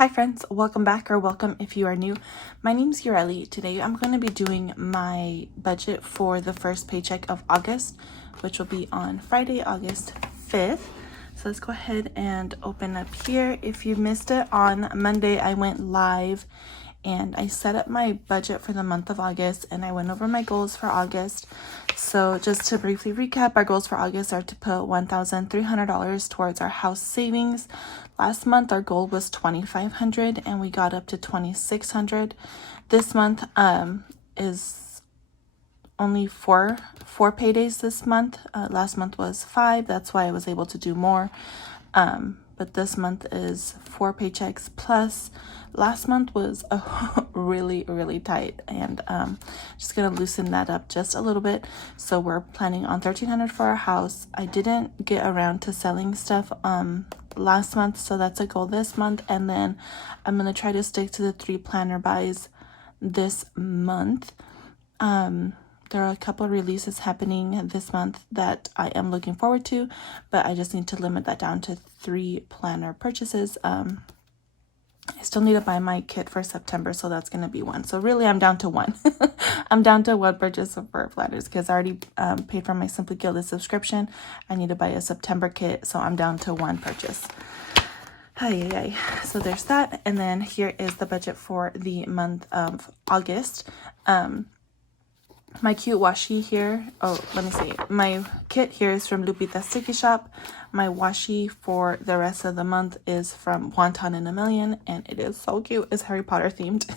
Hi friends, welcome back, or welcome if you are new. My name's Yureli. Today I'm going to be doing my budget for the first paycheck of August, which will be on Friday, August 5th. So let's go ahead and open up here. If you missed it, on Monday I went live and I set up my budget for the month of August and I went over my goals for August. So just to briefly recap, our goals for August are to put $1,300 towards our house savings. Last month our goal was $2,500 and we got up to $2,600. This month is only four paydays this month. Last month was 5, that's why I was able to do more. But this month is 4 paychecks plus. Last month was really tight, and just gonna loosen that up just a little bit. So we're planning on $1,300 for our house. I didn't get around to selling stuff last month, so that's a goal this month. And then I'm gonna try to stick to the 3 planner buys this month. There are a couple of releases happening this month that I am looking forward to, but I just need to limit that down to 3 planner purchases. I still need to buy my kit for September, so that's going to be 1. So really, I'm down to 1. I'm down to 1 purchase for planners because I already paid for my Simply Gilded subscription. I need to buy a September kit, so I'm down to 1 purchase. So there's that. And then here is the budget for the month of August. My cute washi here, my kit here is from Lupita's Sticky Shop. My washi for the rest of the month is from Wonton in a Million, and it is so cute. It's Harry Potter themed.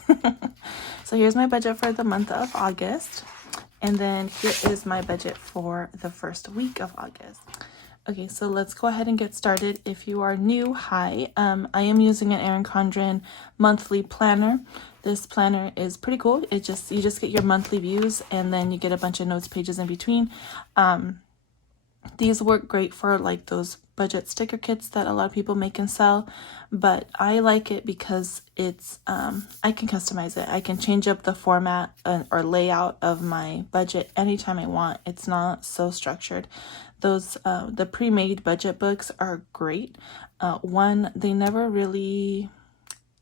So here's my budget for the month of August, and then here is my budget for the first week of August. Okay, so let's go ahead and get started. If you are new, hi. I am using an Erin Condren monthly planner. This planner is pretty cool. You just get your monthly views, and then you get a bunch of notes pages in between. These work great for like those budget sticker kits that a lot of people make and sell, but I like it because it's I can customize it. I can change up the format or layout of my budget anytime I want. It's not so structured. Those the pre-made budget books are great. One, they never really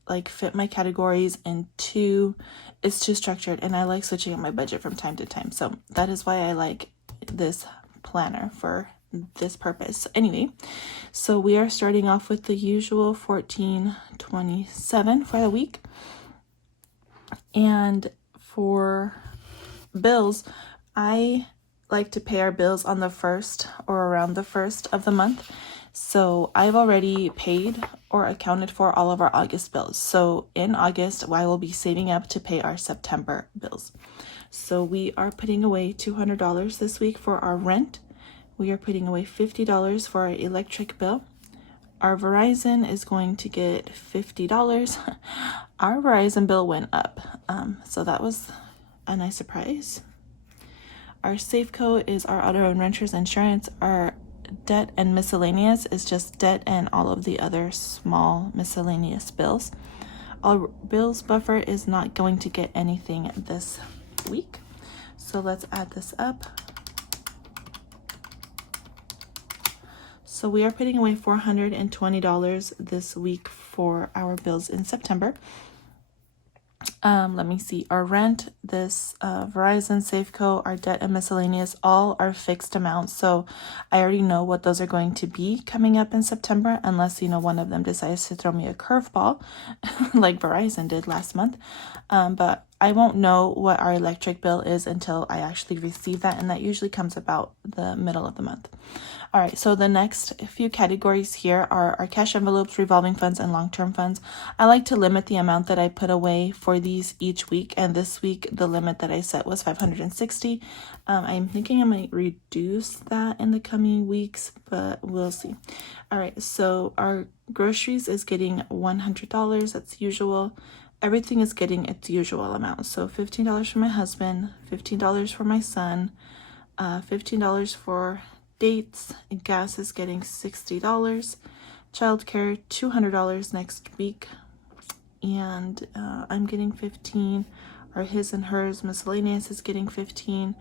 like fit my categories, and 2, it's too structured, and I like switching up my budget from time to time. So that is why I like this planner for this purpose. Anyway, so we are starting off with the usual $14.27 for the week. And for bills, I like to pay our bills on the 1st or around the 1st of the month. So I've already paid or accounted for all of our August bills. So in August, I will be saving up to pay our September bills. So we are putting away $200 this week for our rent. We are putting away $50 for our electric bill. Our Verizon is going to get $50. Our Verizon bill went up, so that was a nice surprise. Our Safeco is our auto and renters insurance. Our debt and miscellaneous is just debt and all of the other small miscellaneous bills. Our bills buffer is not going to get anything this week. So let's add this up. So we are putting away $420 this week for our bills in September. Let me see. Our rent, this Verizon, Safeco, our debt and miscellaneous, all are fixed amounts. So I already know what those are going to be coming up in September, unless, one of them decides to throw me a curveball like Verizon did last month. But I won't know what our electric bill is until I actually receive that, and that usually comes about the middle of the month. All right, so the next few categories here are our cash envelopes, revolving funds, and long-term funds. I like to limit the amount that I put away for these each week, and this week the limit that I set was $560. I'm thinking I might reduce that in the coming weeks, but we'll see. All right, so our groceries is getting $100. That's usual. Everything is getting its usual amount. So $15 for my husband, $15 for my son, $15 for dates. Gas is getting $60. Childcare, $200 next week. And I'm getting $15. Our his and hers miscellaneous is getting $15.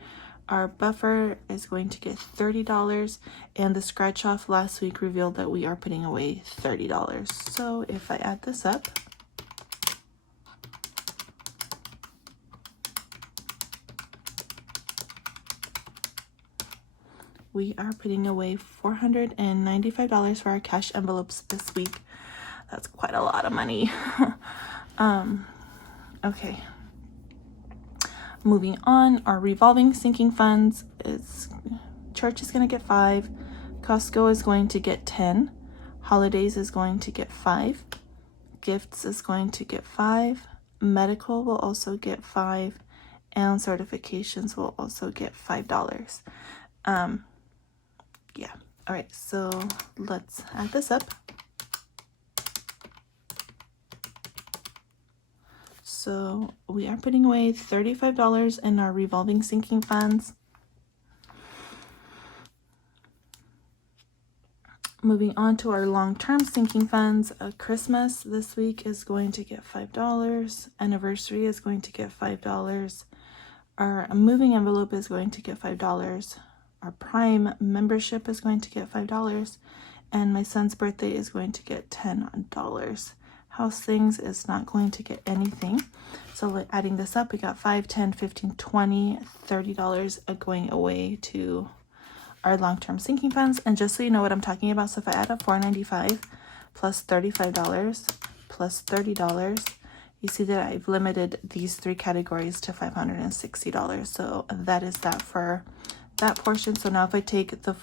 Our buffer is going to get $30. And the scratch off last week revealed that we are putting away $30. So if I add this up, we are putting away $495 for our cash envelopes this week. That's quite a lot of money. Okay. Moving on, our revolving sinking funds is church is going to get 5, Costco is going to get 10, holidays is going to get 5, gifts is going to get 5, medical will also get 5, and certifications will also get $5. Yeah. All right, so let's add this up. So we are putting away $35 in our revolving sinking funds. Moving on to our long-term sinking funds, Christmas this week is going to get $5. Anniversary is going to get $5. Our moving envelope is going to get $5. Our Prime membership is going to get $5. And my son's birthday is going to get $10. House things is not going to get anything. So adding this up, we got $5, $10, $15, $20, $30 going away to our long-term sinking funds. And just so you know what I'm talking about, so if I add up $495 plus $35 plus $30, you see that I've limited these 3 categories to $560. So that is that for that portion. So now if I take the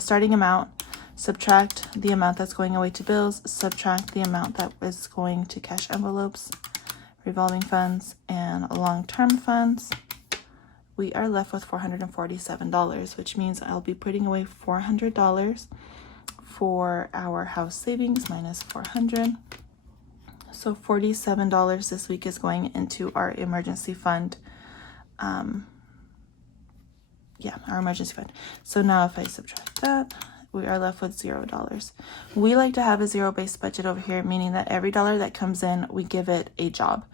starting amount, subtract the amount that's going away to bills, subtract the amount that is going to cash envelopes, revolving funds, and long-term funds, we are left with $447, which means I'll be putting away $400 for our house savings minus $400. So $47 this week is going into our emergency fund. Our emergency fund. So now if I subtract that, we are left with $0. We like to have a zero-based budget over here, meaning that every dollar that comes in, we give it a job.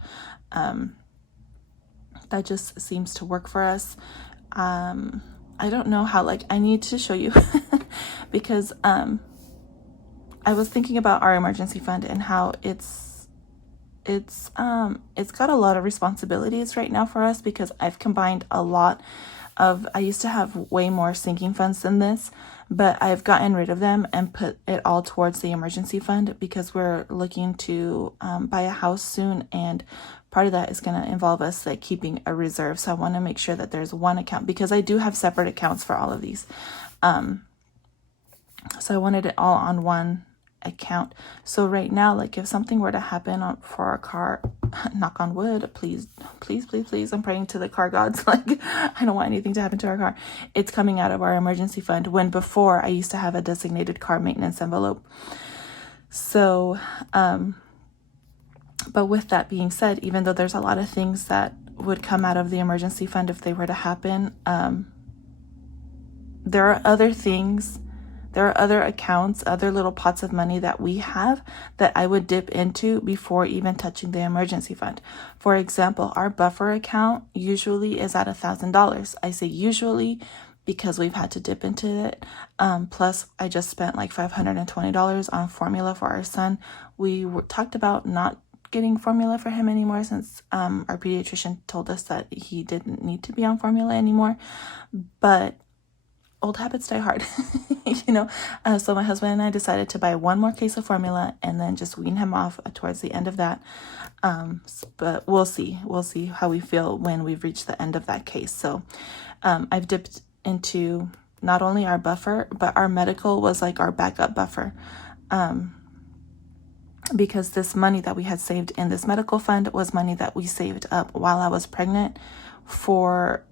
That just seems to work for us. I don't know how, I need to show you because I was thinking about our emergency fund and how it's got a lot of responsibilities right now for us, because I've combined a lot of, I used to have way more sinking funds than this, but I've gotten rid of them and put it all towards the emergency fund, because we're looking to buy a house soon, and part of that is going to involve us keeping a reserve. So I want to make sure that there's one account, because I do have separate accounts for all of these. So I wanted it all on one account. So right now, if something were to happen for our car, knock on wood, please, I'm praying to the car gods, I don't want anything to happen to our car. It's coming out of our emergency fund, when before I used to have a designated car maintenance envelope. So but with that being said, even though there's a lot of things that would come out of the emergency fund if they were to happen, there are other things, there are other accounts, other little pots of money that we have that I would dip into before even touching the emergency fund. For example, our buffer account usually is at $1,000. I say usually because we've had to dip into it. Plus, I just spent $520 on formula for our son. We talked about not getting formula for him anymore, since our pediatrician told us that he didn't need to be on formula anymore. But old habits die hard, so my husband and I decided to buy one more case of formula and then just wean him off towards the end of that. But we'll see how we feel when we've reached the end of that case. So I've dipped into not only our buffer, but our medical was our backup buffer. Because this money that we had saved in this medical fund was money that we saved up while I was pregnant for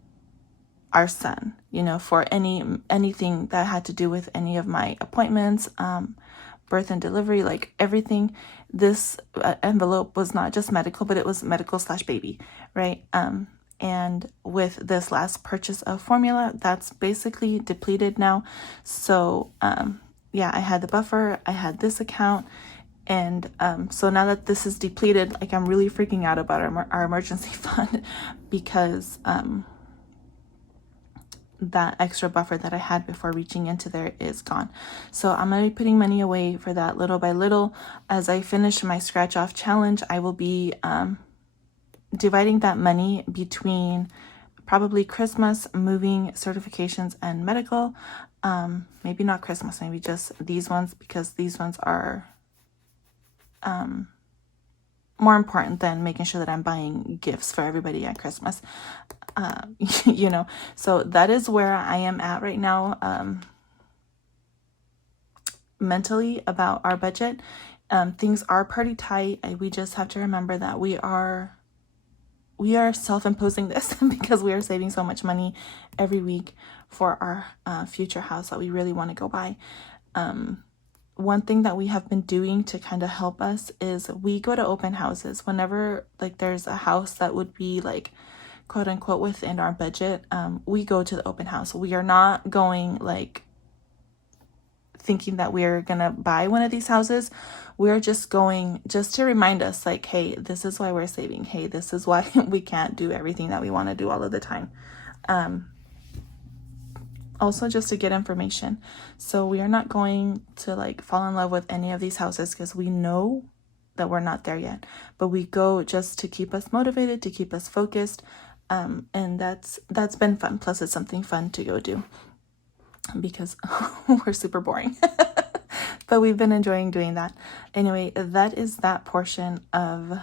our son, for anything that had to do with any of my appointments, birth and delivery, everything. This envelope was not just medical, but it was medical/baby, right? And with this last purchase of formula, that's basically depleted now. So I had the buffer, I had this account. And so now that this is depleted, I'm really freaking out about our emergency fund, because that extra buffer that I had before reaching into there is gone. So I'm going to be putting money away for that little by little. As I finish my scratch off challenge, I will be dividing that money between probably Christmas, moving, certifications, and medical. Maybe not Christmas, maybe just these ones, because these ones are more important than making sure that I'm buying gifts for everybody at Christmas. You know, so that is where I am at right now, mentally, about our budget. Things are pretty tight. We just have to remember that we are self-imposing this because we are saving so much money every week for our future house that we really want to go buy. One thing that we have been doing to kind of help us is we go to open houses whenever like there's a house that would be like quote unquote within our budget. We go to the open house. We are not going like thinking that we're gonna buy one of these houses. We're just going just to remind us like, hey, this is why we're saving. Hey, this is why we can't do everything that we want to do all of the time. Also just to get information. So we are not going to like fall in love with any of these houses because we know that we're not there yet, but we go just to keep us motivated, to keep us focused. And that's been fun. Plus it's something fun to go do because we're super boring. But we've been enjoying doing that. Anyway, that is that portion of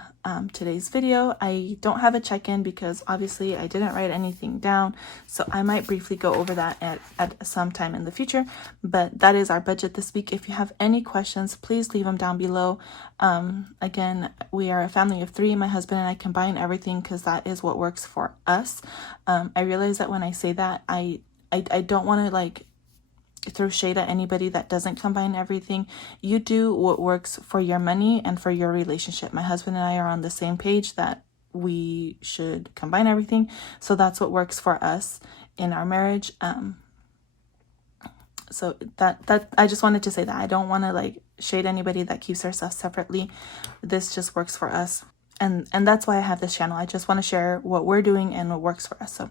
today's video. I don't have a check-in because obviously I didn't write anything down, so I might briefly go over that at some time in the future. But that is our budget this week. If you have any questions, please leave them down below. Again, we are a family of 3. My husband and I combine everything because that is what works for us. I realize that when I say that, I don't want to like throw shade at anybody that doesn't combine everything. You do what works for your money and for your relationship. My husband and I are on the same page that we should combine everything. So that's what works for us in our marriage. So that I just wanted to say that I don't want to like shade anybody that keeps their stuff separately. This just works for us. And that's why I have this channel. I just want to share what we're doing and what works for us. So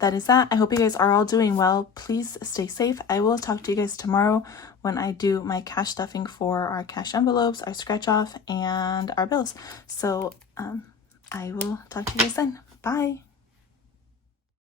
that is that. I hope you guys are all doing well. Please stay safe. I will talk to you guys tomorrow when I do my cash stuffing for our cash envelopes, our scratch off, and our bills. So I will talk to you guys then. Bye.